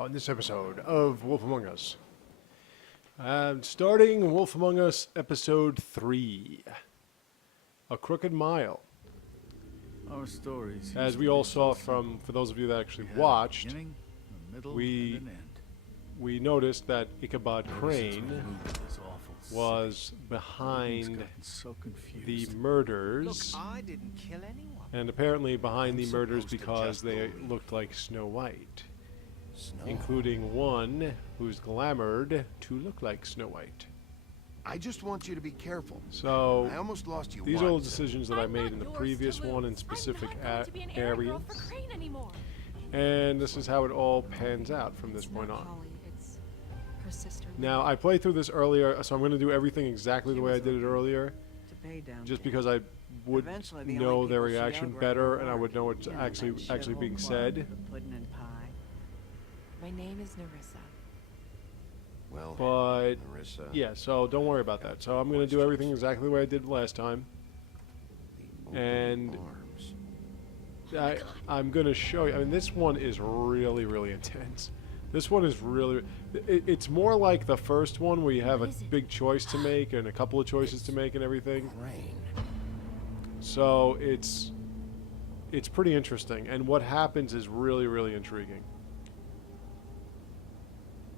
on this episode of Wolf Among Us. Starting Wolf Among Us episode 3, A Crooked Mile. Our stories. As we all saw from, for those of you that actually watched, we noticed that Ichabod Crane was behind the murders, I didn't kill anyone. and apparently behind the murders because they looked like Snow White, including one who's glamoured to look like Snow White. I just want you to be careful. So I almost lost you these once. are the decisions that I made in the previous one in specific areas, and this is how it all pans out from this point on. Now, I played through this earlier, so I'm going to do everything exactly the way I did it earlier, just because I would know their reaction better and I would know what's actually being said. My name is Narissa. Well, But Narissa, yeah, so don't worry about that. So I'm going to do everything exactly the way I did last time, and arms. I'm going to show you. I mean, this one is really, really intense. This one is really... It's more like the first one where you have a big choice to make and a couple of choices to make and everything. Rain. So it's pretty interesting, and what happens is really, really intriguing.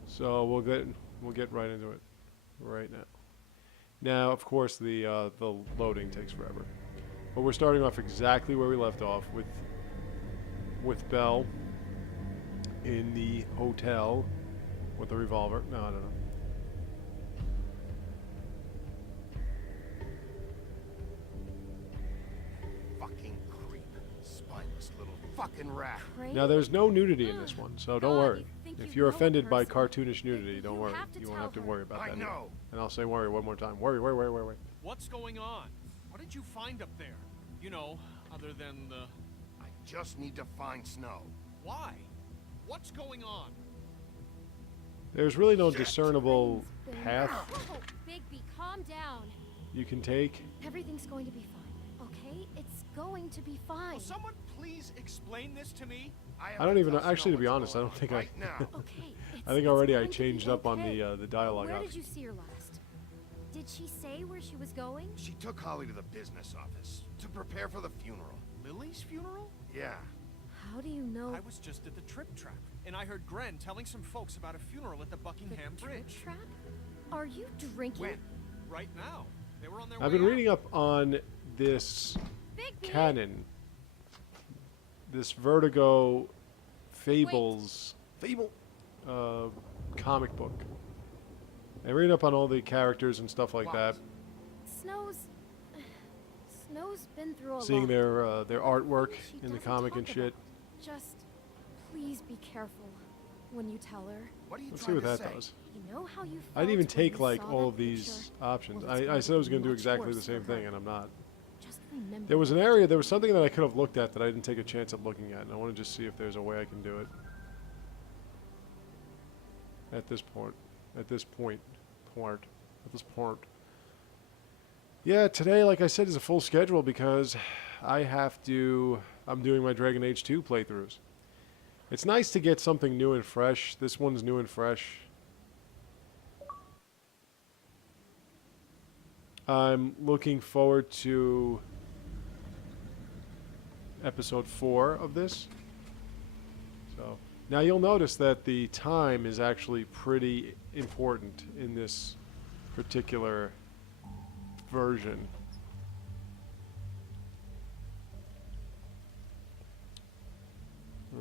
So we'll get right into it right now. Now, of course, the loading takes forever, but we're starting off exactly where we left off with Belle in the hotel with the revolver. No, I don't know. Fucking creep. Spineless little fucking rat. Now, there's no nudity in this one, so don't worry. If you're offended by cartoonish nudity, don't worry. You won't have to worry about that. I know. And I'll say worry one more time. Worry. What's going on? What did you find up there? You know, other than the... I just need to find Snow. Why? What's going on? There's really no discernible path Oh, Bigby, calm down. you can take. Everything's going to be fine, okay? It's going to be fine. Will someone please explain this to me? I don't even know. Actually, to be honest, I don't think right now. Okay. I think it's already I going to be changed up on okay. the dialogue. Where Up. did you see her last? Did she say where she was going? She took Holly to the business office to prepare for the funeral. Lily's funeral? Yeah. How do you know? I was just at the Trip Trap, and I heard Gren telling some folks about a funeral at the Buckingham the Bridge. Trip trap? Are you drinking? When? Right now. They were on their I've way been out. reading up on this Bigby! canon, this Vertigo Fables comic book. I read up on all the characters and stuff like that, Snow's been through a seeing lot. their artwork She in the doesn't comic talk and shit. about. Just please be careful when you tell her. What are you Let's see trying what to that say? does. You know how you I didn't even felt when take you like saw all that of these picture? options. Well, it's I going said I was to going be to do much exactly the worse same for thing, her. and I'm not. Just remember. There was an area, there was something that I could have looked at that I didn't take a chance at looking at, and I want to just see if there's a way I can do it. At this point. Yeah, today, like I said, is a full schedule because I'm doing my Dragon Age 2 playthroughs. It's nice to get something new and fresh. This one's new and fresh. I'm looking forward to episode 4 of this. So now you'll notice that the time is actually pretty important in this particular version.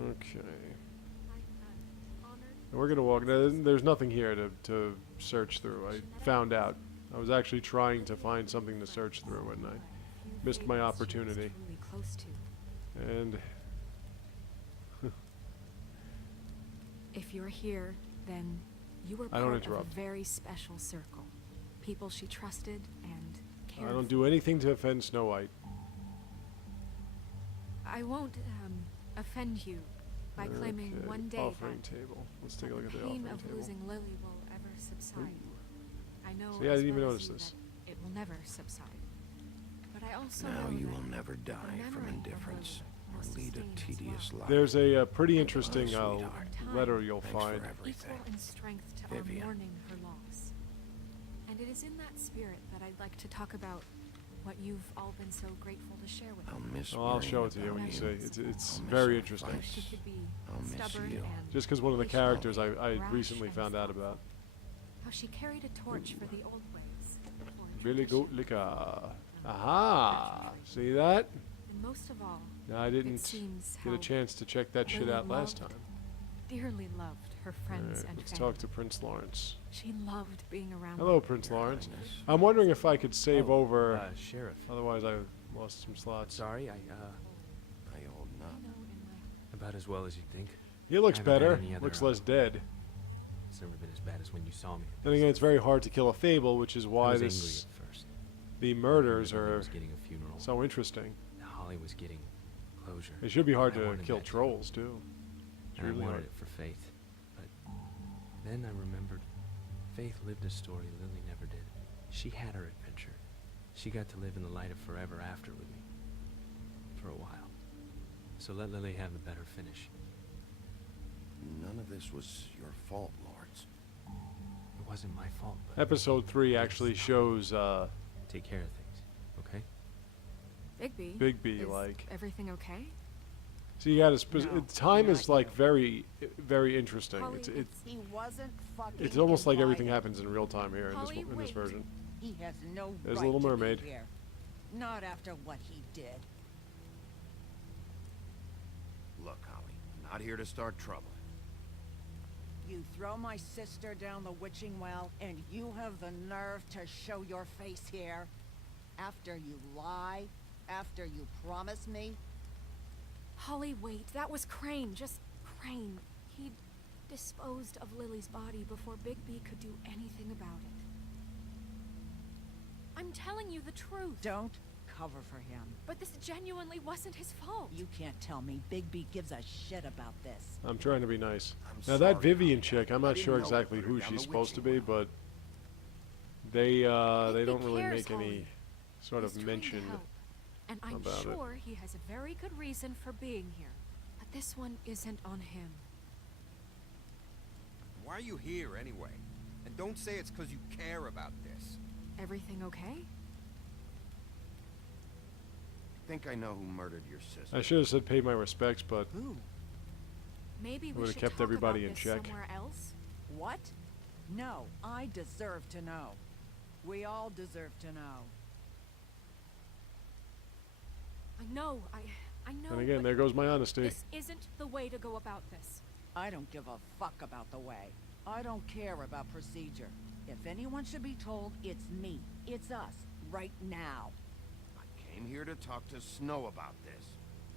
Okay. And we're gonna walk. There's nothing here to search through. I found out. I was actually trying to find something to search through, and I missed my opportunity. And If you're here, then you were I don't part of interrupt. a very special circle. People she trusted and cared I don't for. do anything to offend Snow White. I won't offend you by claiming Okay, one day offering that, table. Let's take a that look at the the pain offering of table. losing Lily will ever subside. I know See, I as didn't even well notice as you this. that it will never subside. But I also Now know you that will never die the from memory of indifference Lily or will lead sustain a as tedious well. life. There's a pretty interesting sweetheart. letter you'll Thanks find. for everything. equal in strength to Vivian. our mourning her loss. And it is in that spirit that I'd like to talk about what you've all been so grateful to share with I'll me. miss Well, I'll worrying show it to you about when you see. It's I'll miss very our interesting. fights. She could be I'll miss stubborn you. and Just because one of the patient, characters I rash recently and found out thoughtful. about. How she carried a torch for the old ways. for Billy tradition, Goat Liquor. Aha! See that? And most of all, No, I it didn't seems get a how chance to check that shit Lily out last loved time. dearly loved her friends Alright, and let's family. talk to Prince Lawrence. She loved being around Hello, them. Prince Lawrence. Highness. I'm wondering if I could save Oh, over. Sheriff. Otherwise, I lost some slots. Sorry, I owe I nothing. know in my about as well as you think. He looks I haven't had better. any other, Looks less dead. It's never been as bad as when you saw me. Then again, it's very hard to kill a fable, which is I why was this angry at first. the murders Lily are was getting a funeral. so interesting. Holly was getting closure. It should be hard I to wanted kill that too. trolls too. It's And I really wanted hard. it for Faith. But then I remembered Faith lived a story Lily never did. She had her adventure. She got to live in the light of forever after with me. For a while. So let Lily have the better finish. None of this was your fault, Lawrence. It wasn't my fault, but Episode 3 actually shows take care of things, okay? Bigby. Bigby, is like. everything okay? So you got No, time not is like you. very interesting. Holly, He wasn't fucking It's almost like everything invited. happens in real time here in this Holly, in this wait. version. He has no There's right Little to be Mermaid. here. Not after what he did. Look, Holly, I'm not here to start trouble. You throw my sister down the witching well, and you have the nerve to show your face here? After you lie? After you promise me? Holly, wait. That was Crane. Just Crane. He'd disposed of Lily's body before Bigby could do anything about it. I'm telling you the truth. Don't cover for him. But this genuinely wasn't his fault. You can't tell me Bigby gives a shit about this. I'm trying to be nice. I'm Now that sorry, Vivian Holly. chick, I'm I not didn't sure know exactly it put her who down she's the supposed to witching be, well. but they Bigby don't really cares, make any Holly. sort He's of trying to mention. help. And I'm about it. sure he has a very good reason for being here. But this one isn't on him. Why are you here anyway? And don't say it's because you care about this. Everything okay? I think I know who murdered your sister. I should have said pay my respects, but Who? Maybe we Would've should kept talk everybody about in this check. somewhere else. What? No, I deserve to know. We all deserve to know. I know. I know. then again, but there goes my honesty. this isn't the way to go about this. I don't give a fuck about the way. I don't care about procedure. If anyone should be told, it's me. It's us. Right now. I came here to talk to Snow about this.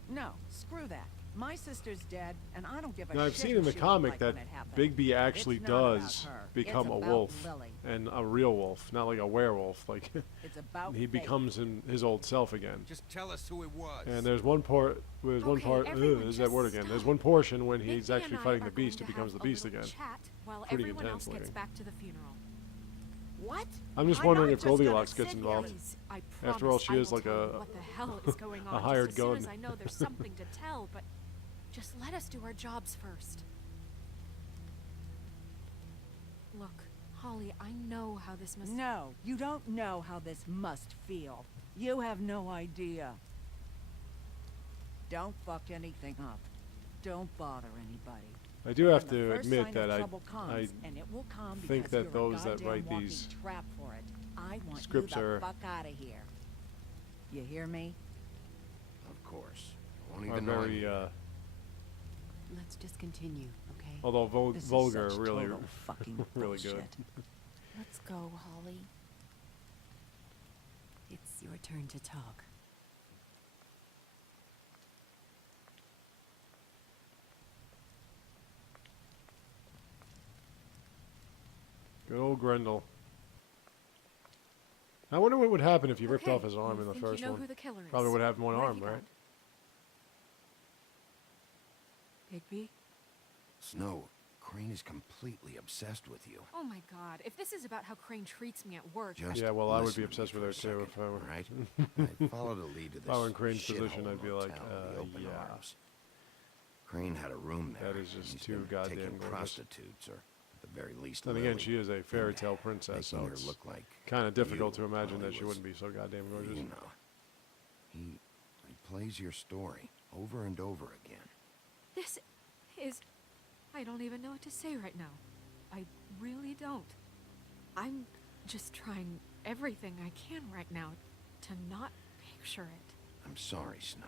No, screw that. My sister's dead, and I don't give a Now shit I've seen who in the she looked comic like that when it happened. Bigby actually It's not about does her. become It's a about wolf Lily. and a real wolf, not like a werewolf. Like It's about he Faith. becomes his old self again. Just tell us who it was. And there's one part. There's one Okay, part. everyone, There's that just word again. There's stop. one portion when he's Bigby actually and I fighting are the beast. It going to becomes the have a beast little again. Chat while Pretty everyone else intense gets looking. back to the funeral. What? I'm just I'm wondering not if just gonna Goldilocks gets sit here involved. Please, I After all, promise she I is will like tell you a- what the hell is going a on hired just as soon as gun. I know there's something to tell, but just let us do our jobs first. Look, Holly, I know how this must... No, you don't know how this must feel. You have no idea. Don't fuck anything up. Don't bother anybody. I do have When the to first admit sign that of I trouble comes, and it will come think because that you're a those that goddamn write walking these trap for it. I want scripts you the are- fuck out of here. You hear me? Of course. Won't are even know I'm very, here. Let's just continue, okay? although This is vulgar, such really, total fucking really good. bullshit. Let's go, Holly. It's your turn to talk. Good old Grendel. I wonder what would happen if you ripped Okay, off his arm you in the think first you know one. who the killer is. Probably would have one What arm, you right? got? Bigby? Snow, Crane is completely obsessed with you. Oh my god, if this is about how Crane treats me at work... Just Yeah, well, I would be listen to obsessed me with for her a too if I were. second, all right? I follow the lead to this I were in Crane's shithole position, I'd be like, motel with the open yeah. arms. Crane had a room there. That is just He's too been goddamn taking gorgeous. prostitutes, or at the very least, Then again, Lily, she is a fairy and tale princess, so making her it's look like kind of difficult you to imagine while that he she was, wouldn't be so goddamn gorgeous. you know, he plays your story over and over again. This is... I don't even know what to say right now. I really don't. I'm just trying everything I can right now to not picture it. I'm sorry, Snow.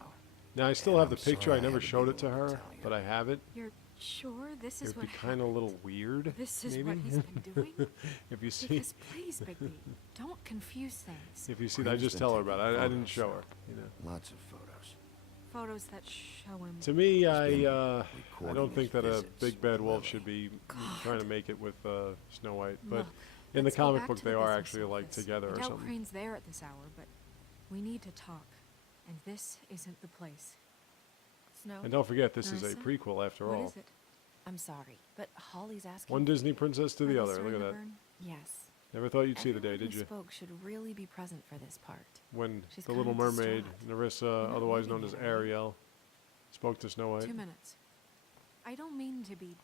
Now, I still And have the I'm sorry picture. I I never had to be showed the it to one to her, tell you. but I have it. You're sure this It is would what be kind of a little happened? weird, This is maybe? what he's been doing? If you see, Because please, Bigby, don't confuse things. if you see, I Crane's just been tell her taking about it. I didn't photos, show so her, you know. Lots of photos. Photos that show him. To me, been I recording don't think his that a visits big bad with wolf Lily. should be God. trying to make it with Snow White. But Look, in the let's go comic back book, to they the are business actually like office. together I or doubt something. Crane's there at this hour, but we need to talk. And this isn't the place. Snow? And don't forget, this is a Marissa? prequel after What all. is it? I'm sorry, but Holly's asking. One Disney princess to the Are they other. Look starting at to that. burn? Yes. Never thought you'd see the day, Everyone did who you? spoke should really be present for this part. When She's the Little kinda Mermaid, distraught. Narissa, You're not otherwise leaving known as yet, right? Ariel, spoke to Snow White. 2 minutes. I don't mean to be,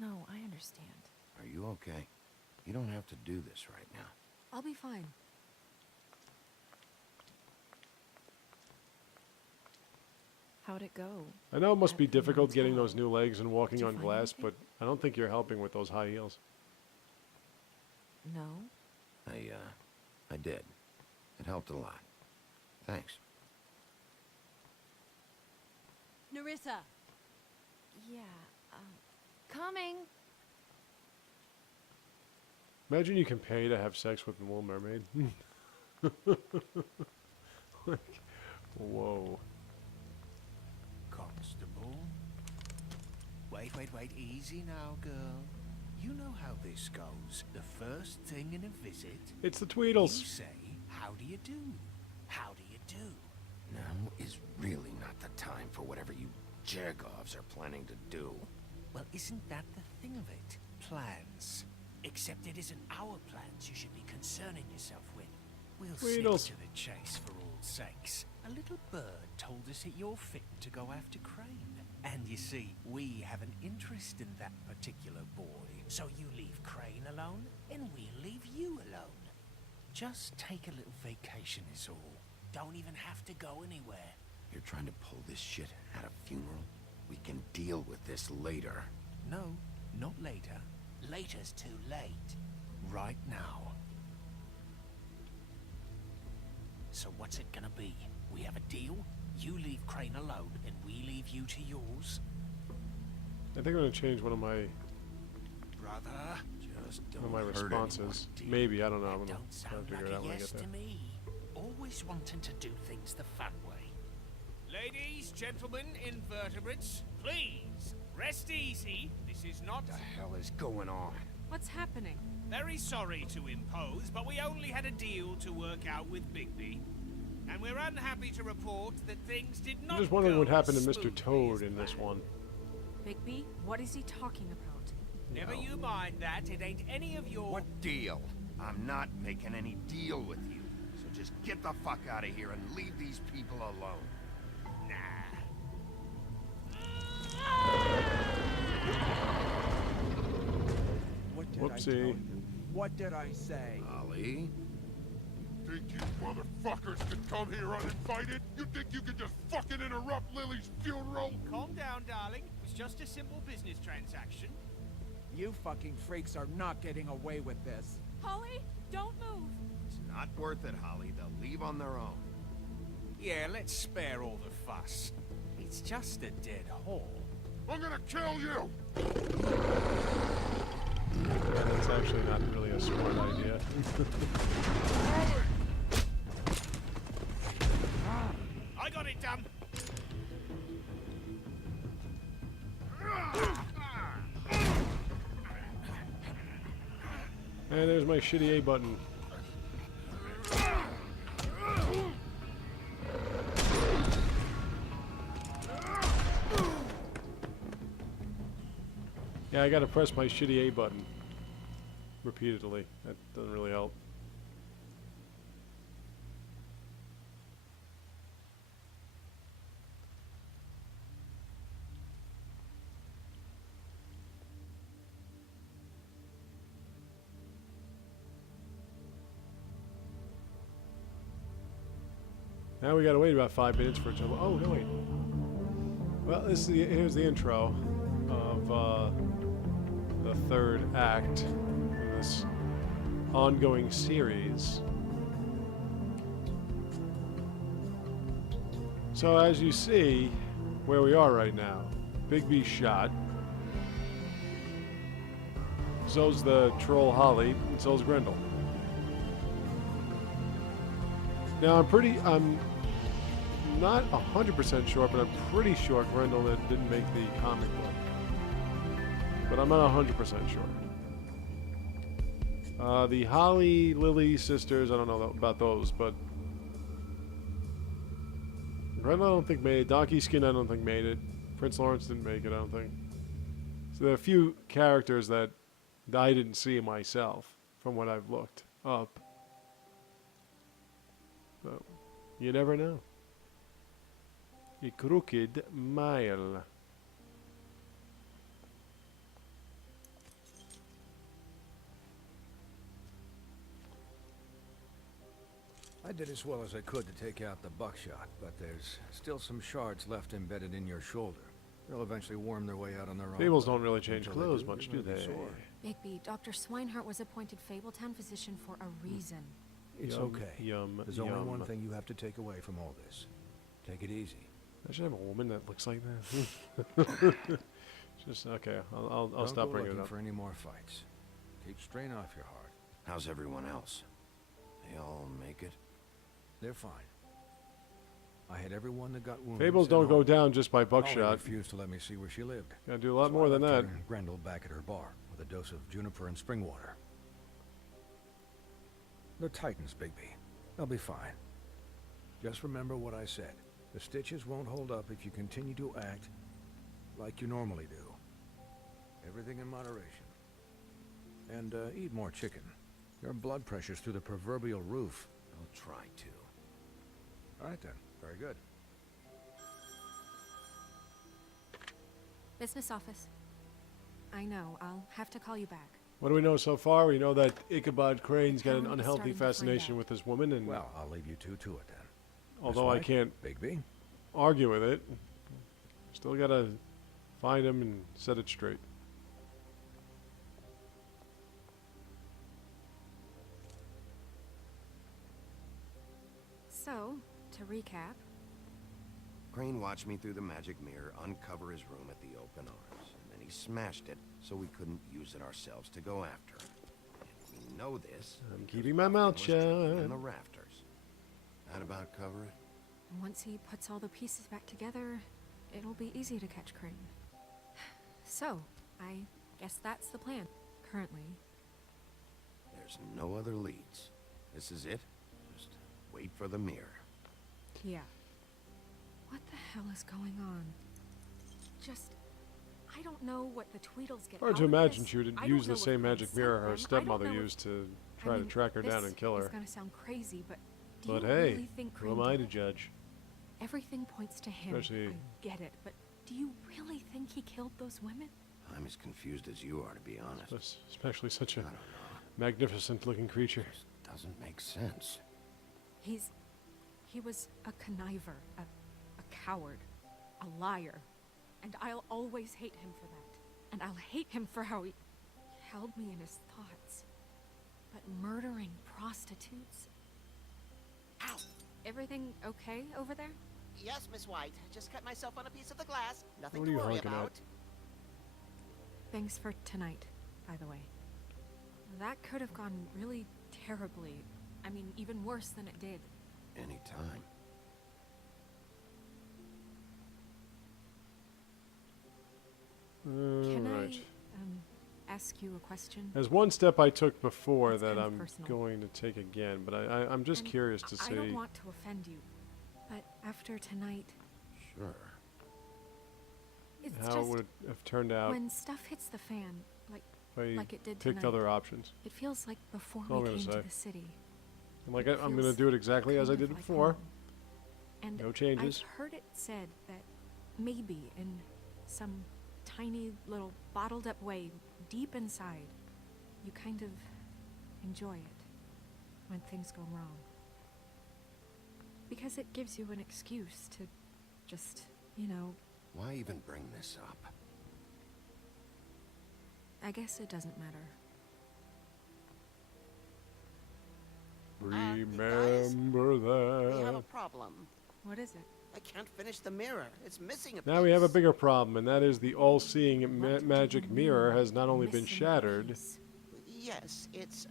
No, I understand. Are you okay? You don't have to do this right now. I'll be fine. How'd it go? I know it must At be the difficult getting motel. those new legs and walking Did you on find glass, anything? but I don't think you're helping with those high heels. No? I did. It helped a lot. Thanks. Narissa! Yeah, coming! Imagine you can pay to have sex with the Little Mermaid. Like, whoa. Constable? Wait, easy now, girl. You know how this goes. The first thing in a visit, It's the you Tweedles. say, how do you do? How do you do? Now is really not the time for whatever you Jergovs are planning to do. Well, isn't that the thing of it? Plans. Except it isn't our plans you should be concerning yourself with. We'll Tweedles. stick to the chase for all sakes. A little bird told us that you're fit to go after Crane. And you see, we have an interest in that particular boy. So you leave Crane alone, and we'll leave you alone. Just take a little vacation is all. Don't even have to go anywhere. You're trying to pull this shit at a funeral? We can deal with this later. No, not later. Later's too late. Right now. So what's it gonna be? We have a deal? You leave Crane alone, and we leave you to yours? I think I'm going to change one of my Brother, just one don't of my hurt responses. anyone, dear. Maybe, I don't know. I'm That going don't to try to sound figure like it out a when I yes get there. to me. Always wanting to do things the fun way. Ladies, gentlemen, invertebrates, please, rest easy. This is not... What the hell is going on? What's happening? Very sorry to impose, but we only had a deal to work out with Bigby. And we're unhappy to report that things did not I'm just wondering go what happened as to Mr. smoothly Toad as in this planned. one. Bigby, what is he talking about? Never you mind that. It ain't any of your... What deal? I'm not making any deal with you. So just get the fuck out of here and leave these people alone. Nah. What did I Whoopsie. tell you? What did I say? Ollie? Think you motherfuckers can come here uninvited? You think you can just fucking interrupt Lily's funeral? Calm down, darling. It was just a simple business transaction. You fucking freaks are not getting away with this. Holly, don't move. It's not worth it, Holly. They'll leave on their own. Yeah, let's spare all the fuss. It's just a dead hole. I'm gonna kill you! And it's actually not really a smart idea. I got it done. And there's my shitty A button. Yeah, I gotta press my shitty A button repeatedly. That doesn't really help. Now we gotta wait about 5 minutes for it to. Oh no, wait. Well, here's the intro of the third act in this ongoing series. So as you see, where we are right now, Bigby's shot. So's the troll Holly, and so's Grendel. Now I'm not 100% sure, but I'm pretty sure Grendel didn't make the comic book. But I'm not 100% sure. The Holly Lily sisters, I don't know about those, but Grendel I don't think made it. Donkey Skin I don't think made it. Prince Lawrence didn't make it, I don't think. So there are a few characters that I didn't see myself from what I've looked up. So, you never know. A crooked mile. I did as well as I could to take out the buckshot, but there's still some shards left embedded in your shoulder. They'll eventually worm their way out on their own. Fables don't really change clothes much, do they? Bigby, Dr. Swinehart was appointed Fabletown physician for a reason. It's Yum, okay. Yum, There's only one thing you have to take away from all this. Take it easy. I should have a woman that looks like that. Just okay. I'll stop bringing it up. For any more fights. Keep strain off your heart. How's everyone else? They all make it? They're fine. I had everyone that got wounded. Fables don't go down just by buckshot. Refused to let me see where she lived. Gotta do a lot more than that. Grendel back at her bar with a dose of juniper and spring water. They're Titans, Bigby. They'll be fine. Just remember what I said. The stitches won't hold up if you continue to act like you normally do. Everything in moderation. And eat more chicken. Your blood pressure's through the proverbial roof. I'll try to. All right then. Very good. Business office. I know, I'll have to call you back. What do we know so far? We know that Ichabod Crane's got an town is unhealthy starting to find fascination out. with this woman, and Well, I'll leave you two to it then. although I can't Bigby? argue with it, still gotta find him and set it straight. So, to recap, Crane watched me through the magic mirror uncover his room at the open arms, and then he smashed it so we couldn't use it ourselves to go after him. And we know this. I'm because keeping my mouth Buffkin was drinking shut. in the rafters. That about cover it? once he puts all the pieces back together, it'll be easy to catch Crane. So, I guess that's the plan, currently. There's no other leads. This is it. Just wait for the mirror. Yeah. What the hell is going on? I don't know what the Tweedles get Hard out to of imagine this. she would I don't use know the what same Crane magic sent mirror her them. I don't stepmother know if- used to I try to mean, track her down and kill This her. is gonna sound crazy, but do But you hey, really think who Crane am I did to it? judge? Everything points to him. Especially- I get it, but do you really think he killed those women? I'm as confused as you are, to be honest. Especially such a I don't know. magnificent-looking creature. Just doesn't make sense. He was a conniver, a coward, a liar, and I'll always hate him for that. And I'll hate him for how he held me in his thoughts. But murdering prostitutes? Ow! Everything okay over there? Yes, Miss White. Just cut myself on a piece of the glass. Nothing What to are you worry honking at? about. Thanks for tonight, by the way. That could have gone really terribly. I mean, even worse than it did. Anytime. Can Right. I ask you a question? There's one step I took before It's that kind of I'm personal. going to take again, but I'm just And curious to I see. don't want to offend you, but after tonight, Sure. it's How just would it have turned out when stuff hits the fan, if I like it did picked tonight. other options? It feels like before That's all we I'm came gonna to say. the city. I'm like, It I'm going to feels do it exactly as I kind did of like before. home. And No changes. I've heard it said that maybe in some tiny little bottled up way deep inside, you kind of enjoy it when things go wrong. Because it gives you an excuse to just, you know, Why even bring this up? I guess it doesn't matter. Remember We have a that. problem. What is it? I can't finish the mirror. It's missing a Now we have a piece. bigger problem, and that is the all-seeing magic mirror has not only been Missing shattered, piece. Yes, it's,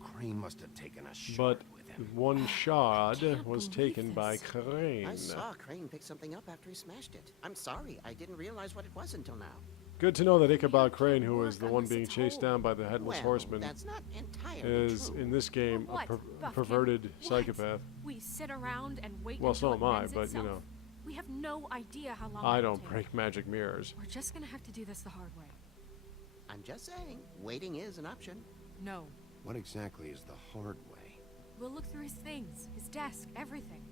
Crane must have taken a shot but with him. one shard can't was believe taken by this. Crane. I saw Crane pick something up after he smashed it. I'm sorry, I didn't realize what it was until now. Good to know that Ichabod can't Crane, who work is the one unless being it's chased whole. down by the Headless Well, Horseman, that's not entirely is, true. in this game, For what, a Buffkin? perverted What? psychopath. We sit around and wait Well, until so it am I, mends but, you itself? know. We have no idea how long I it'll don't take. break magic mirrors. We're just gonna have to do this the hard way. I'm just saying, waiting is an option. No. What exactly is the hard way? We'll look through his things, his desk, everything.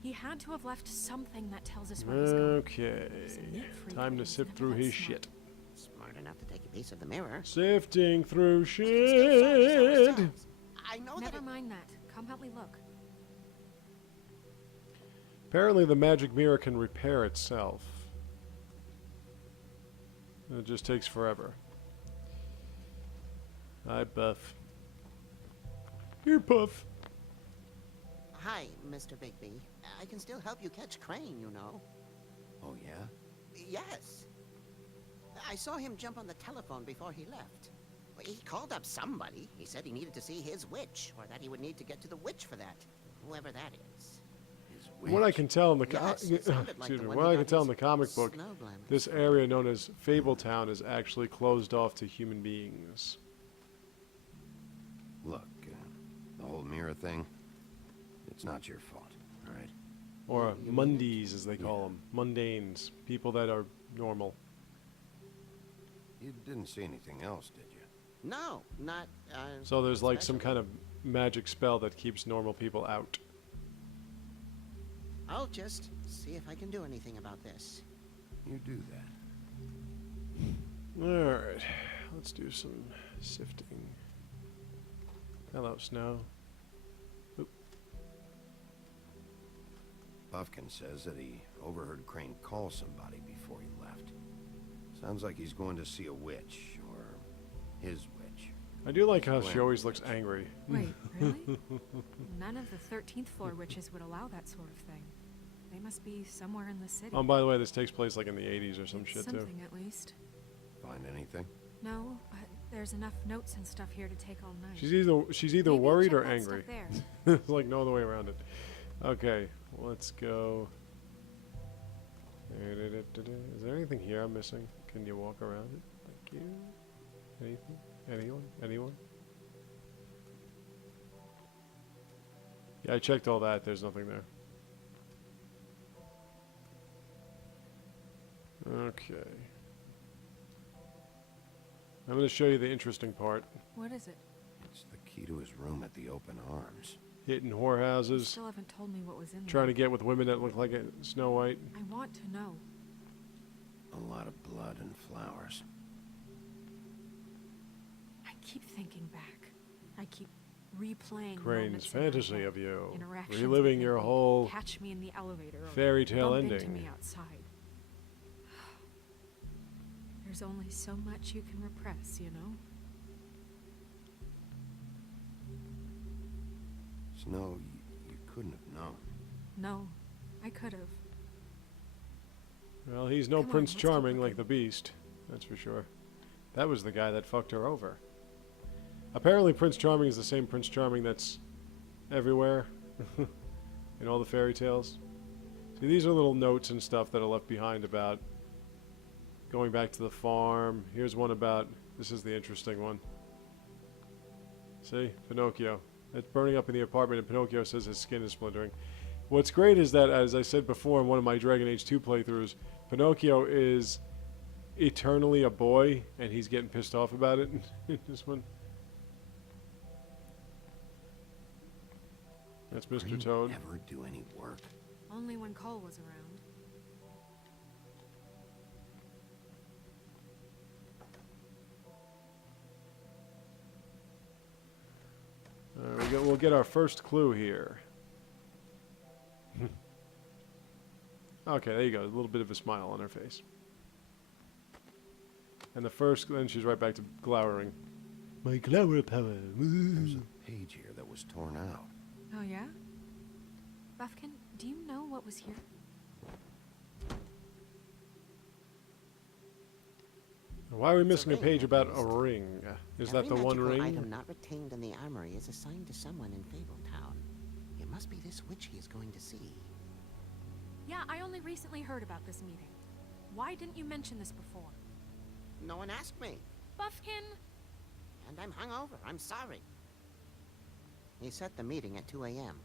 He had to have left something that tells us where he's going. Okay, Need-free time to things, sift never through that his smart. shit. Smart enough to take a piece of the mirror. Sifting through We can still solve this shit. ourselves. I know that Never it... mind that. Come help me look. Apparently the magic mirror can repair itself. It just takes forever. Hi, Buff. Here, Puff. Hi, Mr. Bigby. I can still help you catch Crane, you know. Oh, yeah? Yes. I saw him jump on the telephone before he left. Well, he called up somebody. He said he needed to see his witch, or that he would need to get to the witch for that. Whoever that is. His What I can tell in the Yes, it sounded like excuse the me, one what who I can got tell in his the comic book, snow glamour. this area known as Fabletown is actually closed off to human beings. Look, the whole mirror thing, it's not your fault, all right? Or You mean it? mundies, as they call them. Mundanes. People that are normal. You didn't see anything else, did you? No, not, So there's like some especially. kind of magic spell that keeps normal people out. I'll just see if I can do anything about this. You do that. Alright, let's do some sifting. Hello, Snow. Oop. Buffkin says that he overheard Crane call somebody before he left. Sounds like he's going to see a witch, or his witch. I do like how she Well, always looks angry. Wait, really? None of the 13th floor witches would allow that sort of thing. They must be somewhere in the city. Oh, by the way, this takes place like in the 80s or some It's shit, too. something at least. Find anything? No, but there's enough notes and stuff here to take all night. She's either Maybe worried check or that stuff angry. there. There's like no other way around it. Okay, let's go. Is there anything here I'm missing? Can you walk around it? Thank you. Anything? Anyone? Anyone? Yeah, I checked all that. There's nothing there. Okay. I'm going to show you the interesting part. What is it? It's the key to his room at the open arms. Hitting You whorehouses. still haven't told me what was in Trying there. to get with women that look like Snow White. I want to know. A lot of blood and flowers. I keep thinking back. I keep replaying Crane's moments in my fantasy head, of you. interactions Reliving with your people, whole catch me in the elevator or fairy tale bump into ending. me outside. There's only so much you can repress, you know? Snow, you couldn't have known. No, I could have. Well, he's no Come on, Prince let's keep Charming like looking. the Beast. That's for sure. That was the guy that fucked her over. Apparently Prince Charming is the same Prince Charming that's everywhere in all the fairy tales. See, these are little notes and stuff that are left behind about going back to the farm. Here's one about, this is the interesting one. See, Pinocchio. It's burning up in the apartment and Pinocchio says his skin is splintering. What's great is that, as I said before in one of my Dragon Age 2 playthroughs, Pinocchio is eternally a boy, and he's getting pissed off about it in this one. That's Mr. Crane Toad. Never do any work. Only when Cole was around. We'll get our first clue here. Okay, there you go. A little bit of a smile on her face. And then she's right back to glowering. My glower power. There's a page here that was torn out. Oh, yeah? Buffkin, do you know what was here? Why are we missing a page about a ring? Is that the one Every ring? magical item not retained in the armory is assigned to someone in Fabletown. It must be this witch he is going to see. Yeah, I only recently heard about this meeting. Why didn't you mention this before? No one asked me. Buffkin! And I'm hungover. I'm sorry. He set the meeting at 2 a.m.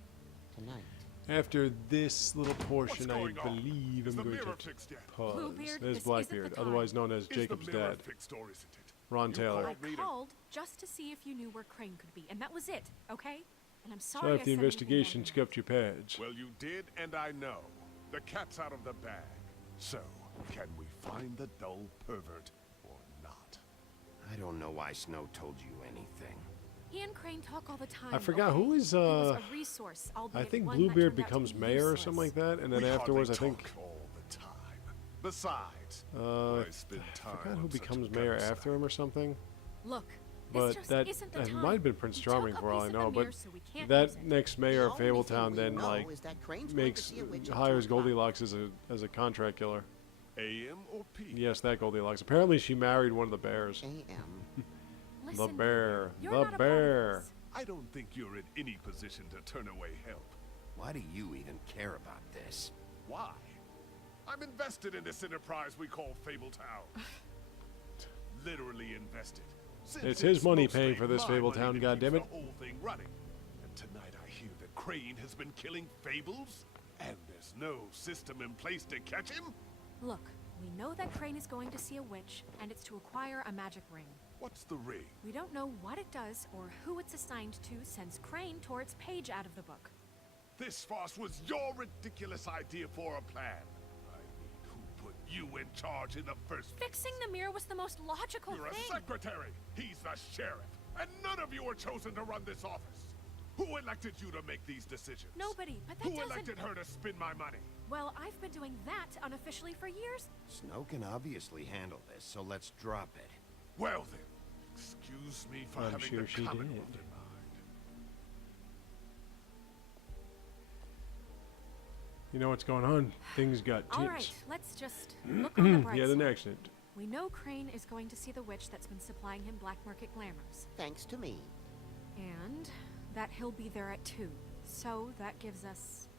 tonight. After this little portion, I going on? believe Is I'm the going mirror to fixed yet? pause. Bluebeard, There's this Blackbeard, isn't the time. otherwise known as Is the Jacob's mirror dad, fixed, or isn't it? Ron Taylor. I Read it. called just to see if you knew where Crane could be, and that was it, okay? And I'm sorry So I if the said anything investigation more than skipped your page. Well, you did, and I know. The cat's out of the bag. So, can we find the dull pervert or not? I don't know why Snow told you anything. that. He and Crane talk all the time. I forgot okay? who is He was a resource, I albeit think one that Bluebeard turned out to becomes be mayor or useless. something like that, and then We afterwards I hardly think talk all the time. Besides, I spend time forgot who on such becomes mayor gunslinger. after him or something. Look, But this just that isn't the it time. might have been Prince He Charming took a for all piece I of the know, mirror, but so we can't use that it. next mayor of The only Fabletown thing then we know like is that Crane's going makes to see a witch at hires 2 o'clock. Goldilocks as a contract killer. AM or PM? Yes, that Goldilocks. Apparently she married one of the bears. A.M. The Listen, bear. you're The not a part of bear. this. I don't think you're in any position to turn away help. Why do you even care about this? Why? I'm invested in this enterprise we call Fabletown. Literally invested. Since It's his money mostly paying for this my money Fabletown, that goddammit. keeps the whole thing running. And tonight I hear that Crane has been killing Fables, and there's no system in place to catch him? Look, we know that Crane is going to see a witch, and it's to acquire a magic ring. What's the ring? We don't know what it does or who it's assigned to since Crane tore its page out of the book. This farce was your ridiculous idea for a plan. I mean, who put you in charge in the first place? Fixing the mirror was the most logical You're a thing. secretary. He's the sheriff. And none of you were chosen to run this office. Who elected you to make these decisions? Nobody, but that Who doesn't... elected her to spend my money? Well, I've been doing that unofficially for years. Snow can obviously handle this, so let's drop it. Well then, excuse me for I'm having sure the she Commonwealth did. in mind. You know what's going on? Things got All tits. right, let's just look on the bright He had an side. accident. We know Crane is going to see the witch that's been supplying him black market glamours. Thanks to me. And that he'll be there at 2. So that gives us...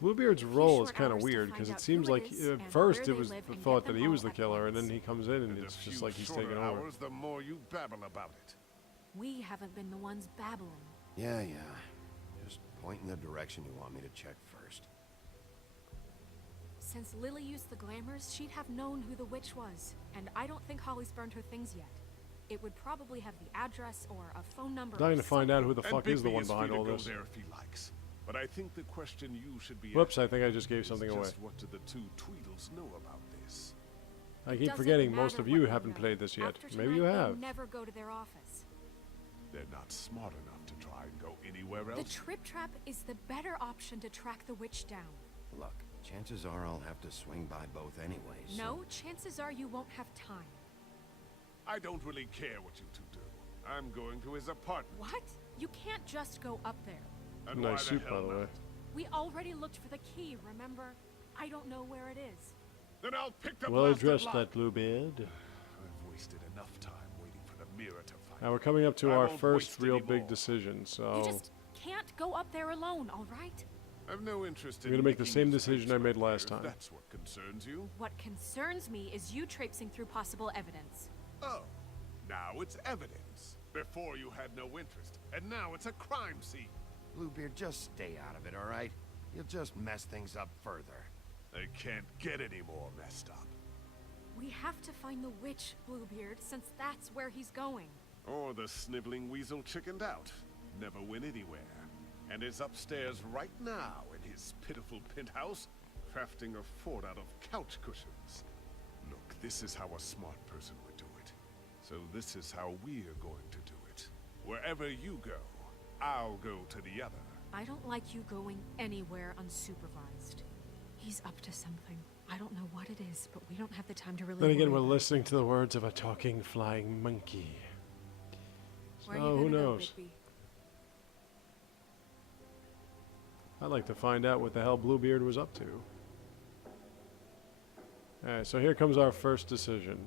Bluebeard's role is short kind of hours to weird find because it out seems who it like is at and first where it they was live and thought get that them he was all the at killer, and once. then he comes in and And it's the just few like he's shorter taking over. hours, the more you babble about it. We haven't been the ones babbling. Yeah. Just point in the direction you want me to check first. Since Lily used the glamours, she'd have known who the witch was. And I don't think Holly's burned her things yet. It would probably have the address or a phone number. Dying or to find out who the And fuck is the Bigby one free behind to all go this. there if he likes. But I think the question you should be Whoops, asking I think I just gave is something away. just what do the two Tweedles know about this? I keep Doesn't forgetting most matter of what you we haven't know. played this yet. After Maybe you tonight, have. we'll never go to their office. They're not smart enough to try and go anywhere The else. trip trap is the better option to track the witch down. Look, chances are I'll have to swing by both anyways. so- No, chances are you won't have time. I don't really care what you two do. I'm going to his apartment. What? You can't just go up there. And Nice why suit, by hell the way. not? We already looked for the key, remember? I don't know where it is. Then I'll pick the Well blasted addressed, lock. that Bluebeard. I've wasted enough time waiting for the mirror to find Now we're coming up to I our won't first waste real any big more. decision, You so just can't go up there alone, all right? I've no interest I'm in gonna make the making same mistakes decision I made right there, last if time. That's what concerns you. What concerns me is you traipsing through possible evidence. Oh, now it's evidence. Before you had no interest, and now it's a crime scene. Bluebeard, just stay out of it, all right? You'll just mess things up further. They can't get any more messed up. We have to find the witch, Bluebeard, since that's where he's going. Or the sniveling weasel chickened out. Never went anywhere. And is upstairs right now in his pitiful penthouse, crafting a fort out of couch cushions. Look, this is how a smart person would do it. So this is how we're going to do it. Wherever you go, I'll go to the other. I don't like you going anywhere unsupervised. He's up to something. I don't know what it is, but we don't have the time to really Then again, worry we're about it. listening to the words of a talking flying monkey. Where are So you who gonna go, knows? Bigby? I'd like to find out what the hell Bluebeard was up to. Alright, so here comes our first decision.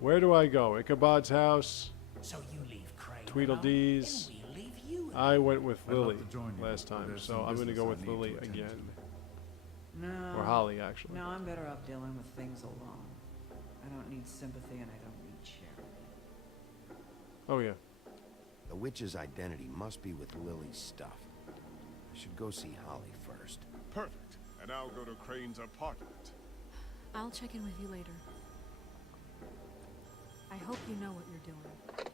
Where do I go? Ichabod's house? So you leave Crane Tweedledee's? alone, and we leave you I went with I'd love Lily to join you, last but time, there's so some I'm going to business go I with need Lily to attend to. again. No. Or Holly, actually. No, I'm better off dealing with things alone. I don't need sympathy and I don't need charity. Oh, yeah. The witch's identity must be with Lily's stuff. I should go see Holly first. Perfect. And I'll go to Crane's apartment. I'll check in with you later. I hope you know what you're doing.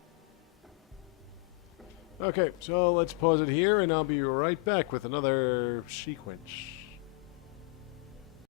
Okay, so let's pause it here, and I'll be right back with another sequence.